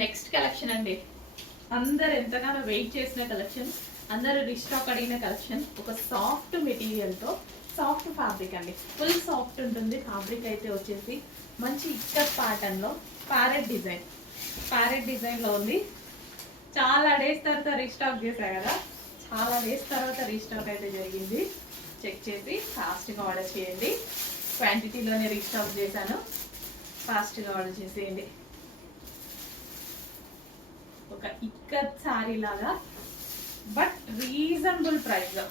Next collection అండి, అందరు ఎంతగానో వెయిట్ చేసిన కలెక్షన్, అందరూ రీస్టాక్ అడిగిన కలెక్షన్. ఒక సాఫ్ట్ మెటీరియల్తో సాఫ్ట్ ఫ్యాబ్రిక్ అండి, ఫుల్ సాఫ్ట్ ఉంటుంది ఫ్యాబ్రిక్ అయితే వచ్చేసి. మంచి ఇక్కత్ ప్యాటర్న్లో ప్యారెట్ డిజైన్లో ఉంది. చాలా డేస్ తర్వాత రీస్టాక్ చేశా కదా, చాలా డేస్ తర్వాత రీస్టాక్ అయితే జరిగింది. చెక్ చేసి ఫాస్ట్గా ఆర్డర్ చేయండి. క్వాంటిటీలోనే రీస్టాక్ చేశాను, ఫాస్ట్గా ఆర్డర్ చేసేయండి. ఒక ఇక్కత్ శారీ లాగా, బట్ రీజనబుల్ ప్రైస్లో,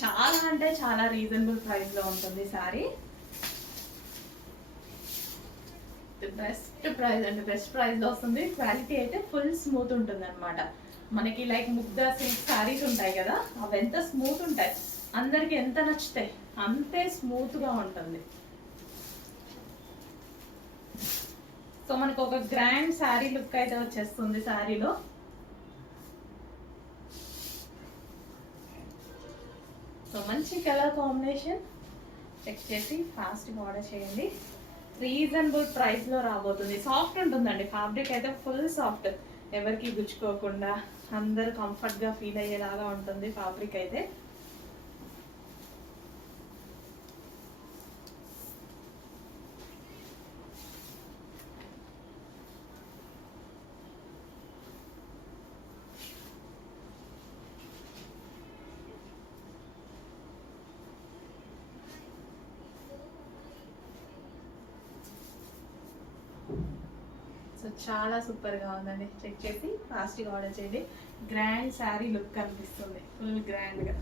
చాలా అంటే చాలా రీజనబుల్ ప్రైస్లో ఉంటుంది శారీ. బెస్ట్ ప్రైస్ అంటే బెస్ట్ ప్రైస్లో వస్తుంది. క్వాలిటీ అయితే ఫుల్ స్మూత్ ఉంటుంది అనమాట. మనకి లైక్ ముగ్ధా సిల్క్ శారీస్ ఉంటాయి కదా, అవి ఎంత స్మూత్ ఉంటాయి, అందరికి ఎంత నచ్చుతాయి అంతే స్మూత్గా ఉంటుంది. సో మనకు ఒక గ్రాండ్ శారీ లుక్ అయితే వచ్చేస్తుంది శారీలో. సో మంచి కలర్ కాంబినేషన్. చెక్ చేసి ఫాస్ట్గా ఆర్డర్ చేయండి. రీజనబుల్ ప్రైస్లో రాబోతుంది. సాఫ్ట్ ఉంటుందండి ఫ్యాబ్రిక్ అయితే, ఫుల్ సాఫ్ట్, ఎవరికి గుచ్చుకోకుండా అందరూ కంఫర్ట్గా ఫీల్ అయ్యేలాగా ఉంటుంది ఫ్యాబ్రిక్ అయితే. సో చాలా సూపర్గా ఉందండి. చెక్ చేసి ఫాస్ట్గా ఆర్డర్ చేయండి. గ్రాండ్ శారీ లుక్ కనిపిస్తుంది, ఫుల్ గ్రాండ్గా.